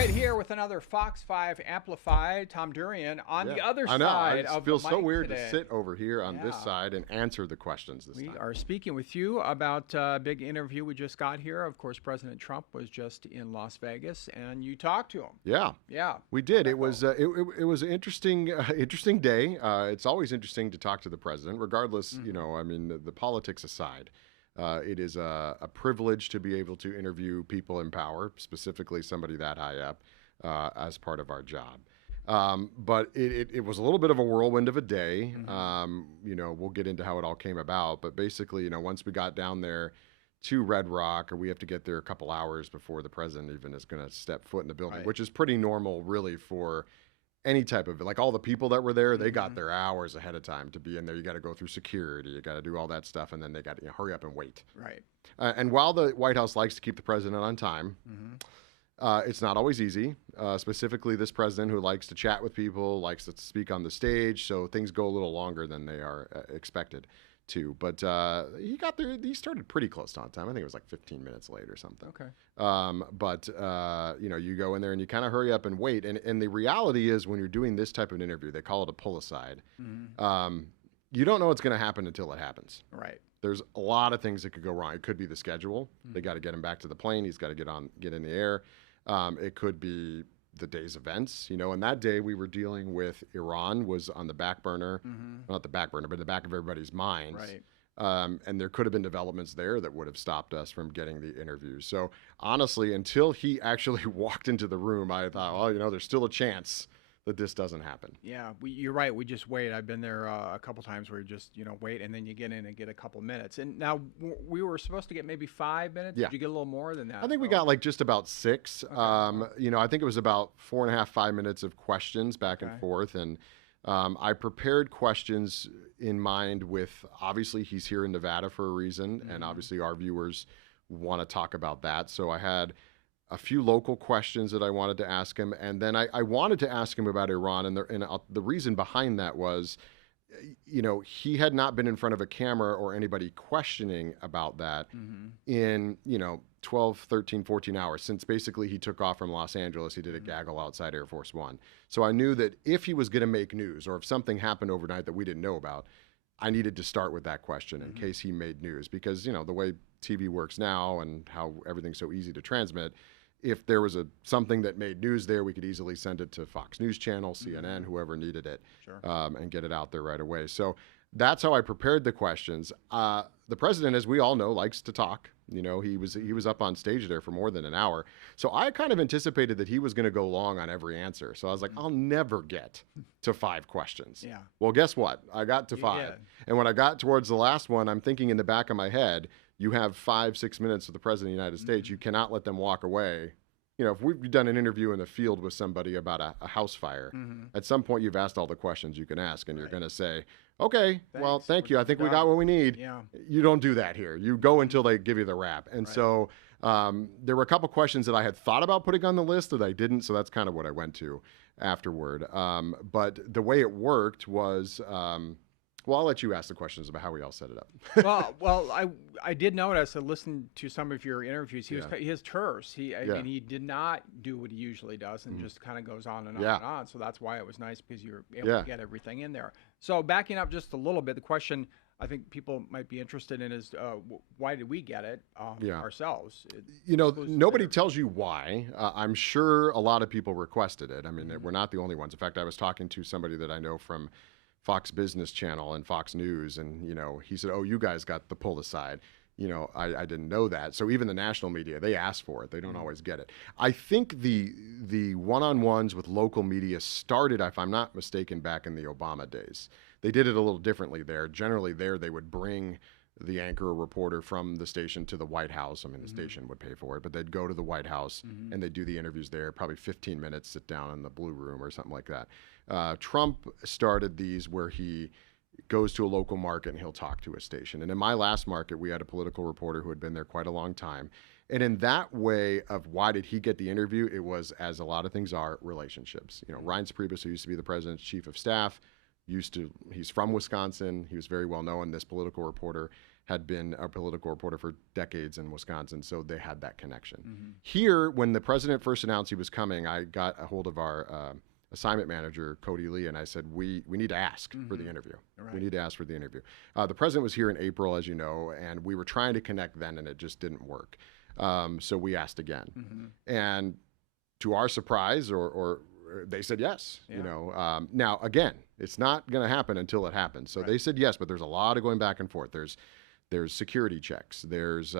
Right here with another Fox 5 Amplified, Tom Durian on the other I know. side It of the feels so mic weird today. to sit over here on this Yeah. side and answer the questions this We time. are speaking with you about a big interview we just got here. Of course, President Trump was just in Las Vegas, and you talked to him. Yeah, Yeah. we did. It was it was an interesting day. It's always interesting to talk to the president, regardless. You know, I mean, the politics aside. It is a privilege to be able to interview people in power, specifically somebody that high up, as part of our job. But it was a little bit of a whirlwind of a day. You know, we'll get into how it all came about. But basically, you know, once we got down there to Red Rock, or we have to get there a couple hours before the president even is going to step foot in the building, Right. which is pretty normal, really, for any type of, like, all the people that were there, they got there hours ahead of time to be in there. You got to go through security, you got to do all that stuff, and then they got to hurry up and wait. Right. And while the White House likes to keep the president on time, it's not always easy. Specifically, this president who likes to chat with people, likes to speak on the stage, so things go a little longer than they are expected to. But he got there. He started pretty close to on time. I think it was like 15 minutes late or something. Okay. But you know, you go in there and you kind of hurry up and wait. And the reality is, when you're doing this type of an interview, they call it a pull aside. You don't know what's going to happen until it happens. Right. There's a lot of things that could go wrong. It could be the schedule. They got to get him back to the plane. He's got to get in the air. It could be the day's events, you know. And that day we were dealing with Iran was on the back burner, not the back burner, but the back of everybody's minds. Right. And there could have been developments there that would have stopped us from getting the interview. So honestly, until he actually walked into the room, I thought, well, you know, there's still a chance that this doesn't happen. Yeah, you're right. We just wait. I've been there a couple times where you just, you know, wait, and then you get in and get a couple minutes. And now we were supposed to get maybe 5 minutes. Yeah. Did you get a little more than that? I think we got like just about 6. You know, I think it was about 4.5, 5 minutes of questions back and forth. And I prepared questions in mind with, obviously, he's here in Nevada for a reason. And obviously our viewers want to talk about that. So I had a few local questions that I wanted to ask him. And then I wanted to ask him about Iran. And the reason behind that was, you know, he had not been in front of a camera or anybody questioning about that in, you know, 12, 13, 14 hours since basically he took off from Los Angeles. He did a gaggle outside Air Force One. So I knew that if he was going to make news, or if something happened overnight that we didn't know about, I needed to start with that question in case he made news. Because, you know, the way TV works now and how everything's so easy to transmit, if there was something that made news there, we could easily send it to Fox News Channel, CNN, whoever needed it, and get it out there right away. So that's how I prepared the questions. The president, as we all know, likes to talk. You know, he was up on stage there for more than an hour. So I kind of anticipated that he was going to go long on every answer. So I was like, I'll never get to 5 questions. Yeah. Well, guess what? I got to 5. did. And when I got towards the last one, I'm thinking in the back of my head, you have 5, 6 minutes with the president of the United States. You cannot let them walk away. You know, if we've done an interview in the field with somebody about a house fire, at some point you've asked all the questions you can ask, and you're going to say, okay, well, Thanks. thank you. I think we We're got done. what we need. Yeah. You don't do that here. You go until they give you the wrap. And so there were a couple questions that I had thought about putting on the list that I didn't, so that's kind of what I went to afterward. But the way it worked was... well, I'll let you ask the questions about how we all set it up. well, I did notice. I listened to some of your interviews. He was terse. I mean, he did not do what he usually does, and just kind of goes on and on and on. So that's why it was nice, because you're able to get everything in there. So backing up just a little bit, the question I think people might be interested in is, why did we get it ourselves? You know, nobody tells you why. I'm sure a lot of people requested it. I mean, we're not the only ones. In fact, I was talking to somebody that I know from Fox Business Channel and Fox News, and, you know, he said, oh, you guys got the pull aside. You know, I didn't know that. So even the national media, they ask for it. They don't always get it. I think the one-on-ones with local media started, if I'm not mistaken, back in the Obama days. They did it a little differently there. Generally there, they would bring the anchor or reporter from the station to the White House. I mean, the station would pay for it, but they'd go to the White House and they'd do the interviews there, probably 15 minutes, sit down in the Blue Room or something like that. Trump started these where he goes to a local market and he'll talk to a station. And in my last market, we had a political reporter who had been there quite a long time. And in that way of why did he get the interview, it was, as a lot of things are, relationships. You know, Reince Priebus, who used to be the president's chief of staff, he's from Wisconsin. He was very well known. This political reporter had been a political reporter for decades in Wisconsin, so they had that connection. Here, when the president first announced he was coming, I got a hold of our assignment manager, Cody Lee, and I said, we need to ask for the interview. Right. We need to ask for the interview. The president was here in April, as you know, and we were trying to connect then, and it just didn't work. So we asked again. And to our surprise, or they said yes. You know, now, again, it's not going to happen until it happens. So they said yes, but there's a lot of going back and forth. There's security checks. There's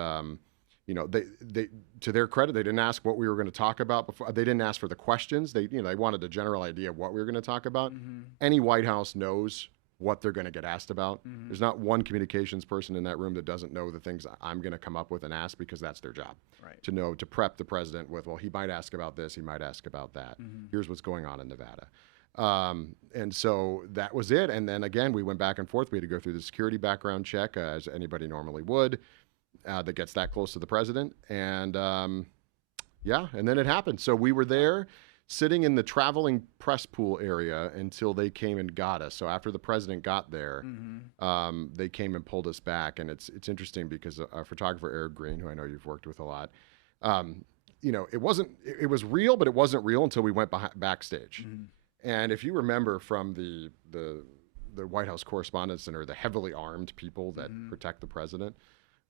you know, they to their credit, they didn't ask what we were going to talk about before. They didn't ask for the questions. They wanted a general idea of what we were going to talk about. Any White House knows what they're going to get asked about. There's not one communications person in that room that doesn't know the things I'm going to come up with and ask, because that's their job. To know, to prep the president with, well, he might ask about this, he might ask about that. Here's what's going on in Nevada. And so that was it. And then again, we went back and forth. We had to go through the security background check, as anybody normally would. That gets that close to the president. And yeah, and then it happened. So we were there sitting in the traveling press pool area until they came and got us. So after the president got there, they came and pulled us back. And it's interesting because our photographer, Eric Green, who I know you've worked with a lot, you know, it was real, but it wasn't real until we went backstage. And if you remember from the White House Correspondents Center, the heavily armed people that protect the president,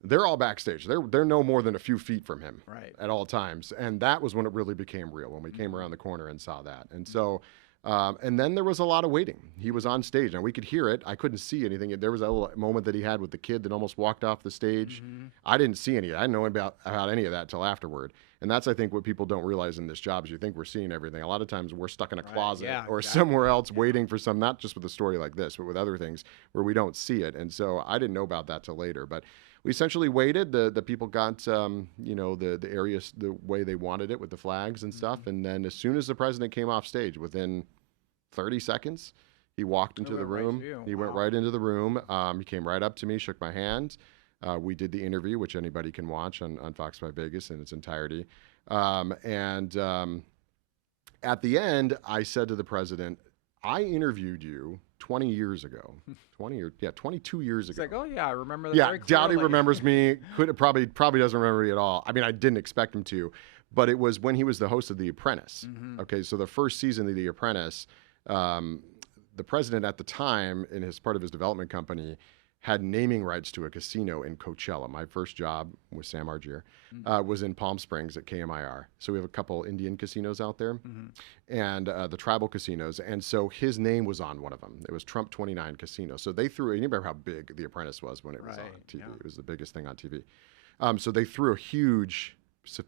they're all backstage. They're no more than a few feet from him at all times. And that was when it really became real, when we came around the corner and saw that. And so, and then there was a lot of waiting. He was on stage, and we could hear it. I couldn't see anything. There was a little moment that he had with the kid that almost walked off the stage. I didn't see any of that. I didn't know about any of that until afterward. And that's, I think, what people don't realize in this job is you think we're seeing everything. A lot of times we're stuck in a closet or somewhere else waiting for some, not just with a story like this, but with other things where we don't see it. And so I didn't know about that till later. But we essentially waited. The people got, you know, the areas the way they wanted it with the flags and stuff. And then as soon as the president came off stage, within 30 seconds, he walked into the room. He went right into the room. He came right up to me, shook my hand. We did the interview, which anybody can watch on Fox 5 Vegas in its entirety. And at the end, I said to the president, I interviewed you 20 years ago, 22 years ago. It's like, oh yeah, I remember that very clearly. Dowdy remembers me. Probably doesn't remember me at all. I mean, I didn't expect him to, but it was when he was the host of The Apprentice. Okay, so the first season of The Apprentice, the president at the time, in his part of his development company, had naming rights to a casino in Coachella. My first job with Sam Argier was in Palm Springs at KMIR. So we have a couple Indian casinos out there and the tribal casinos. And so his name was on one of them. It was Trump 29 Casino. So they threw, you remember how big The Apprentice was when it was on TV. It was the biggest thing on TV. So they threw a huge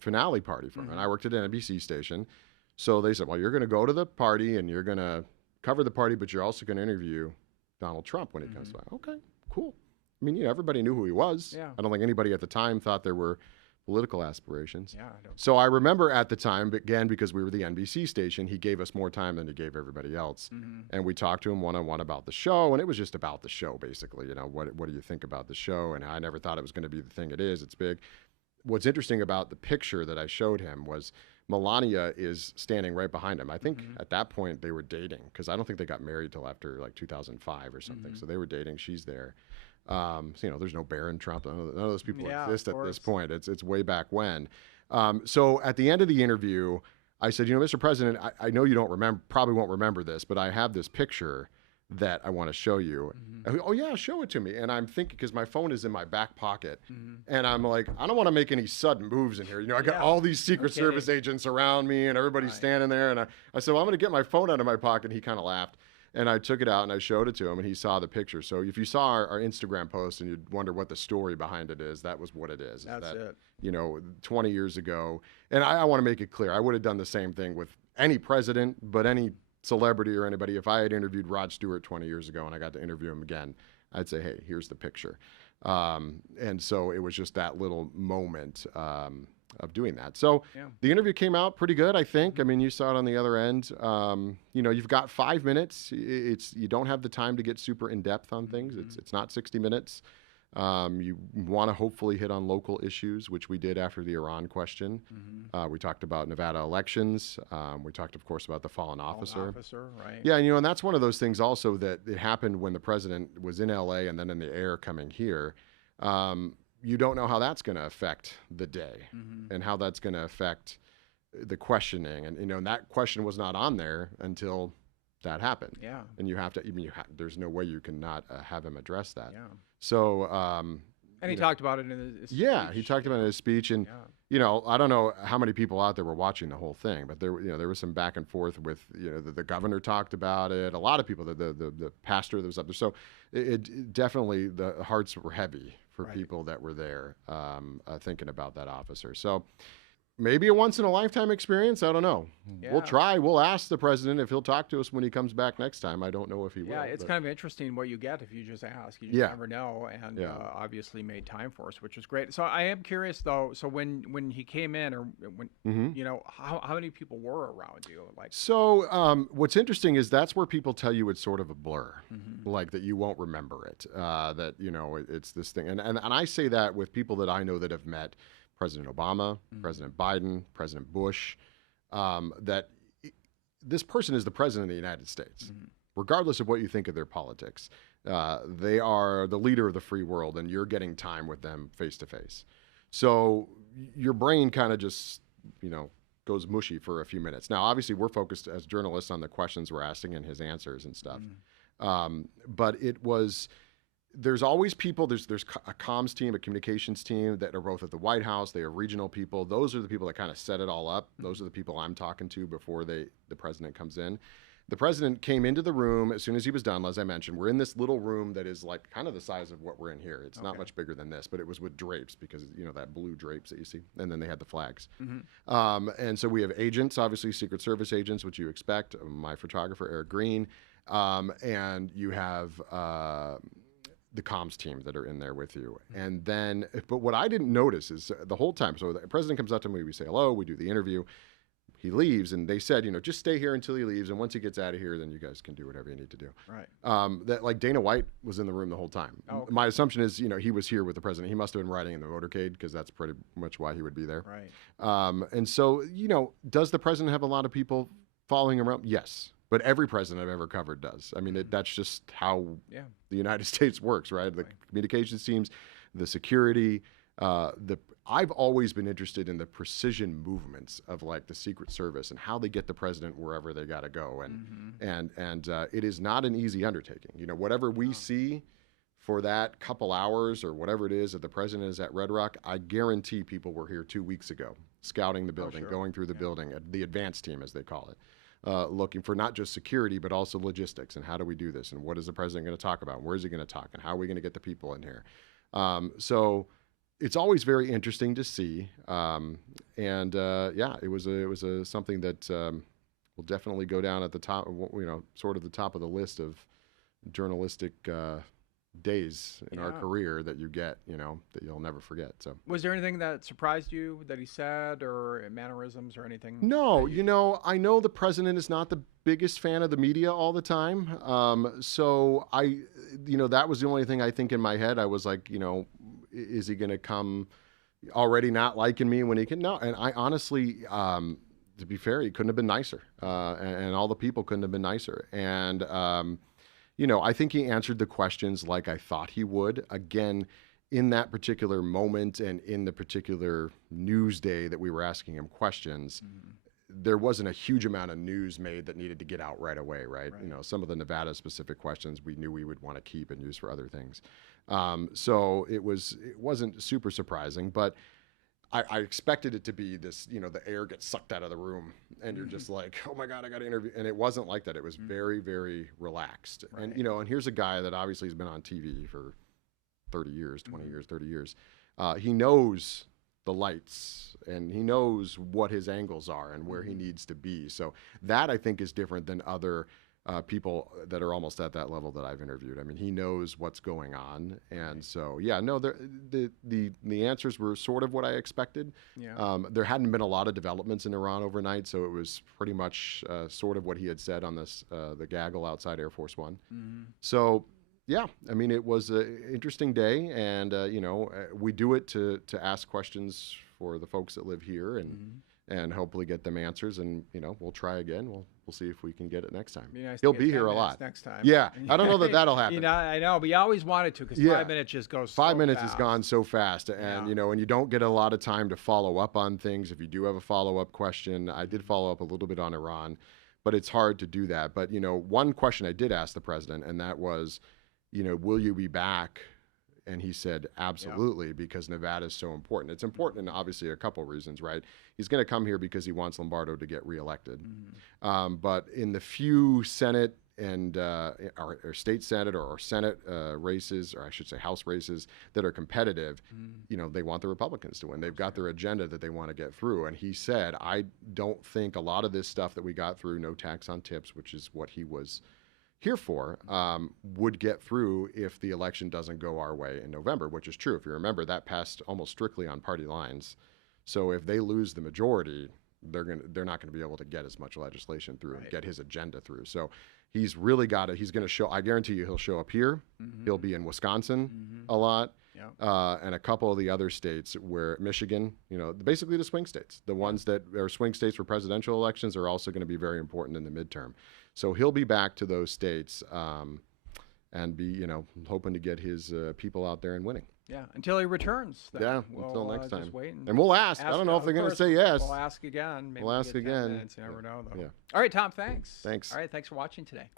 finale party for him. And I worked at an NBC station. So they said, well, you're going to go to the party and you're going to cover the party, but you're also going to interview Donald Trump when he comes back. Okay. Cool. I mean, you know, everybody knew who he was. I don't think anybody at the time thought there were political aspirations. So I remember at the time, again, because we were the NBC station, he gave us more time than he gave everybody else. And we talked to him one-on-one about the show, and it was just about the show, basically. You know, what do you think about the show? And I never thought it was going to be the thing it is. It's big. What's interesting about the picture that I showed him was Melania is standing right behind him. I think at that point they were dating, because I don't think they got married till after like 2005 or something. So they were dating. She's there. So, you know, there's no Barron Trump. None of those people exist at this point. It's way back when. So at the end of the interview, I said, you know, Mr. President, I know you probably won't remember this, but I have this picture that I want to show you. Oh yeah, show it to me. And I'm thinking, because my phone is in my back pocket, and I'm like, I don't want to make any sudden moves in here. You know, I got all these Secret Service agents around me, and everybody's standing there. And I said, well, I'm going to get my phone out of my pocket. And he kind of laughed. And I took it out and I showed it to him, and he saw the picture. So if you saw our Instagram post and you'd wonder what the story behind it is, that was what it is. That's it. You know, 20 years ago. And I want to make it clear, I would have done the same thing with any president, but any celebrity or anybody. If I had interviewed Rod Stewart 20 years ago and I got to interview him again, I'd say, hey, here's the picture. And so it was just that little moment of doing that. So the interview came out pretty good, I think. I mean, you saw it on the other end. You know, you've got 5 minutes. You don't have the time to get super in depth on things. It's not 60 minutes. You want to hopefully hit on local issues, which we did after the Iran question. We talked about Nevada elections. We talked, of course, about the fallen officer. Yeah, you know, and that's one of those things also that it happened when the president was in LA and then in the air coming here. You don't know how that's going to affect the day and how that's going to affect the questioning. And, and that question was not on there until that happened. Yeah. And you have to, there's no way you can not have him address that. Yeah. So, and he talked about it in his speech. Yeah, he talked about it in his speech. And, I don't know how many people out there were watching the whole thing, but there was some back and forth with, the governor talked about it. A lot of people, the pastor that was up there. So it definitely, the hearts were heavy for people that were there thinking about that officer. So maybe a once in a lifetime experience. I don't know. Yeah. We'll try. We'll ask the president if he'll talk to us when he comes back next time. I don't know if he will. Yeah, it's kind of interesting what you get if you just ask. You just never know. And obviously made time for us, which is great. So I am curious though. So when he came in, or when how many people were around you? So what's interesting is that's where people tell you it's sort of a blur, like that you won't remember it. That it's this thing, and I say that with people that I know that have met President Obama, President Biden, President Bush, that this person is the president of the United States, regardless of what you think of their politics. They are the leader of the free world, and you're getting time with them face to face. So your brain kind of just, goes mushy for a few minutes. Now, obviously, we're focused as journalists on the questions we're asking and his answers and stuff. But there's always people, there's a comms team, a communications team that are both at the White House. They are regional people. Those are the people that kind of set it all up. Those are the people I'm talking to before the president comes in. The president came into the room as soon as he was done. As I mentioned, we're in this little room that is like kind of the size of what we're in here. It's not much bigger than this, but it was with drapes because, that blue drapes that you see. And then they had the flags. And so we have agents, obviously Secret Service agents, which you expect. My photographer, Eric Green. And you have the comms team that are in there with you. And then, but what I didn't notice is the whole time, so the president comes up to me, we say hello, we do the interview, he leaves, and they said, just stay here until he leaves, and once he gets out of here, then you guys can do whatever you need to do. Right. That like Dana White was in the room the whole time. Oh, okay. My assumption is, he was here with the president. He must have been riding in the motorcade because that's pretty much why he would be there. Right. And so, does the president have a lot of people following him around? Yes. But every president I've ever covered does. I mean, that's just how the United States works, right? The communications teams, the security, I've always been interested in the precision movements of like the Secret Service and how they get the president wherever they got to go. And it is not an easy undertaking. Whatever we see for that couple hours or whatever it is that the president is at Red Rock, I guarantee people were here 2 weeks ago, scouting the building, going through the building, the advanced team, as they call it. Looking for not just security, but also logistics and how do we do this and what is the president going to talk about? Where is he going to talk and how are we going to get the people in here? So it's always very interesting to see. It was something that will definitely go down at the top, sort of the top of the list of journalistic days in our career that you get, that you'll never forget. So was there anything that surprised you that he said or mannerisms or anything? No, I know the president is not the biggest fan of the media all the time. So that was the only thing I think in my head. I was like, is he going to come already not liking me when he can? No. And I honestly, to be fair, he couldn't have been nicer. And all the people couldn't have been nicer. And, I think he answered the questions like I thought he would. Again, in that particular moment and in the particular news day that we were asking him questions, there wasn't a huge amount of news made that needed to get out right away, right? Some of the Nevada-specific questions we knew we would want to keep and use for other things. So it wasn't super surprising, but I expected it to be this, the air gets sucked out of the room and you're just like, oh my God, I got to interview. And it wasn't like that. It was very, very relaxed. Right. And, and here's a guy that obviously has been on TV for 30 years, 20 years, 30 years. He knows the lights and he knows what his angles are and where he needs to be. So that I think is different than other people that are almost at that level that I've interviewed. I mean, he knows what's going on. And so, the answers were sort of what I expected. Yeah. There hadn't been a lot of developments in Iran overnight, so it was pretty much sort of what he had said on this, the gaggle outside Air Force One. So, yeah, I mean, it was an interesting day. And, we do it to ask questions for the folks that live here. And and hopefully get them answers. And we'll try again. We'll see if we can get it next time. Nice He'll be here a lot next time. Yeah, I don't know that'll happen. I know, but you always wanted to, because 5 minutes just goes. 5 minutes has gone so fast, and and you don't get a lot of time to follow up on things. If you do have a follow-up question, I did follow up a little bit on Iran, but it's hard to do that. But one question I did ask the president, and that was, will you be back? And he said, absolutely, because Nevada is so important. It's important in obviously a couple reasons, right? He's going to come here because he wants Lombardo to get reelected. But in the few Senate and or state Senate or Senate races, or I should say House races, that are competitive, they want the Republicans to win. They've got their agenda that they want to get through. And he said, I don't think a lot of this stuff that we got through, no tax on tips, which is what he was here for, would get through if the election doesn't go our way in November, which is true. If you remember, that passed almost strictly on party lines. So if they lose the majority, they're not going to be able to get as much legislation through and get his agenda through. So he's really got it. He's going to show. I guarantee you, he'll show up here. He'll be in Wisconsin a lot, and a couple of the other states where Michigan, basically the swing states, the ones that are swing states for presidential elections, are also going to be very important in the midterm. So he'll be back to those states and be, hoping to get his people out there and winning. Yeah, until he returns. Then. Until next time. And we'll ask. I don't know if they're going to say yes. We'll ask again. Maybe we'll ask again. You never know, though. All right, Tom, thanks. Thanks. All right, thanks for watching today.